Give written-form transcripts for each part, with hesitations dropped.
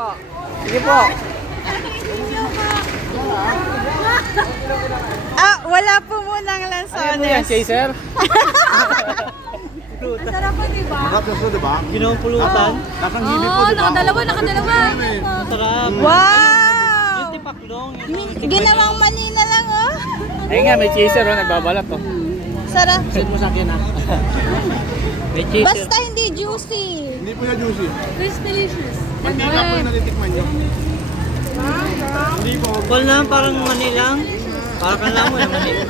po. Sige po. Wala po munang Ano yan, lansones. chaser? Masarap po, di ba? Sarap na po, di ba? Ginawang pulutan. Nasang hibi po, di ba? Nakadalawa. Masarap. Wow! Yung tipaklong. Ginawang Manila lang, oh. Ayun nga, may chaser oh, nagbabalat oh. Sarap. Send mo sa akin ah. May chaser. Basta hindi juicy. Hindi po yung juicy. Crispalicious. Mantika po yung natitikman nyo. Hindi po. Call na parang manilang. Para ka lang mo yung manila.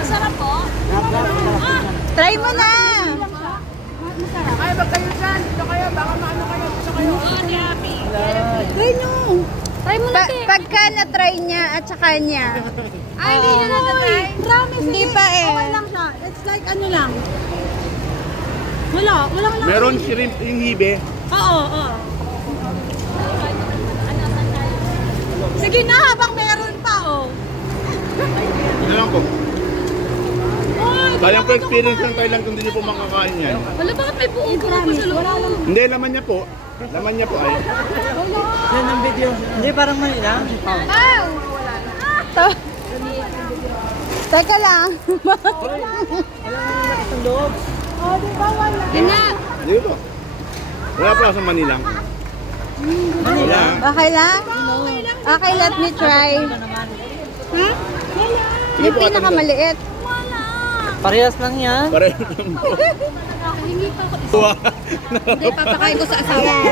Masarap po. Try mo na. Ay, wag kayo dyan. Dito kayo, baka maano kayo. Dito kayo. Try nyo. Try mo na, pagka na-try niya at saka niya. Ay, hindi nyo na-try. Promise. Hindi pa eh. Okay lang siya. It's like ano lang. Wala lang. Meron shrimp yung hibe. Oo. Sige na, habang meron pa, oh. Ano lang po. Sayang po experience lang tayo lang kung hindi nyo po makakain yan. Wala, bakit may buong po pa sa loob? Hindi, laman niya po. Laman niya po ay. Yan ang video. Hindi, parang manila. Teka lang. Isang loob. Yun na. Hindi po. Wala po sa Manila. Wala. Okay lang? Okay, let me try. Ha? Sige Yung po, atin pinakamaliit. Parehas lang yan. Pareho lang po. Hingi pa ako. Wow. Hindi, papakain ko sa asawa ko.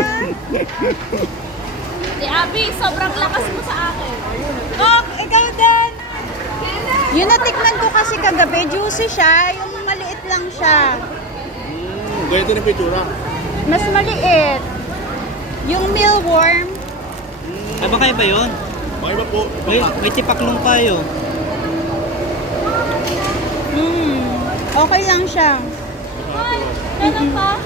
Si Abby, sobrang lakas mo sa akin. Kok, ikaw din. Yung natikman ko kasi kagabi, juicy siya. Yung maliit lang siya. Ganito na pictura. Mas maliit. Yung mealworm. Ay, baka iba yun. Mga iba po. May tipaklong tayo. Okay lang siya. Meron pa?